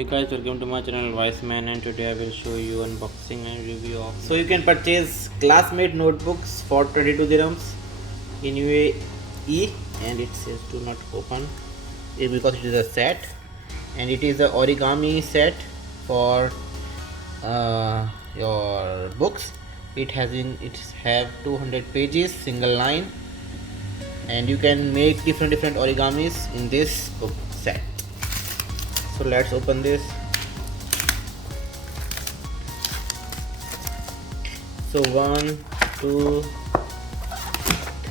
Hey guys, welcome to my channel Wise Man, and today I will show you unboxing and review of. So you can purchase Classmate notebooks for 22 dirhams in UAE, and it says do not open because it is a set, and it is the origami set for your books. It have 200 pages, single line, and you can make different origamis in this book set. So let's open this. So 1, 2,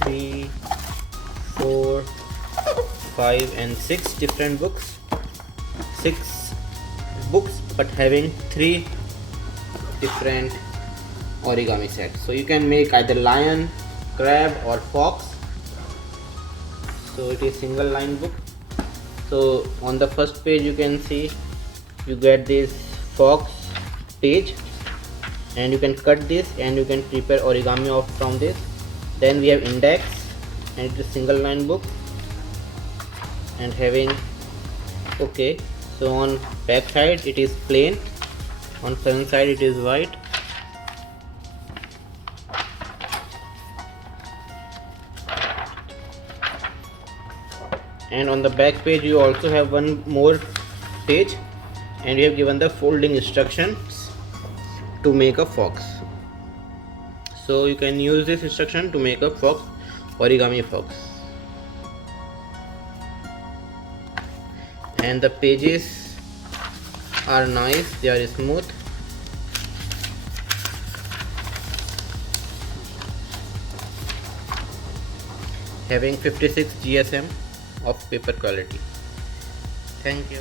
3, 4, 5 and 6 different books. 6 books but having 3 different origami sets. So you can make either lion, crab or fox. So it is single line book. So on the first page you can see you get this fox page, and you can cut this and you can prepare origami off from this. Then we have index, and it is single line book and having okay. So on back side it is plain, on front side it is white. And on the back page you also have one more page, and you have given the folding instructions to make a fox. So you can use this instruction to make a fox, origami fox. And the pages are nice, they are smooth. Having 56 GSM of paper quality. Thank you.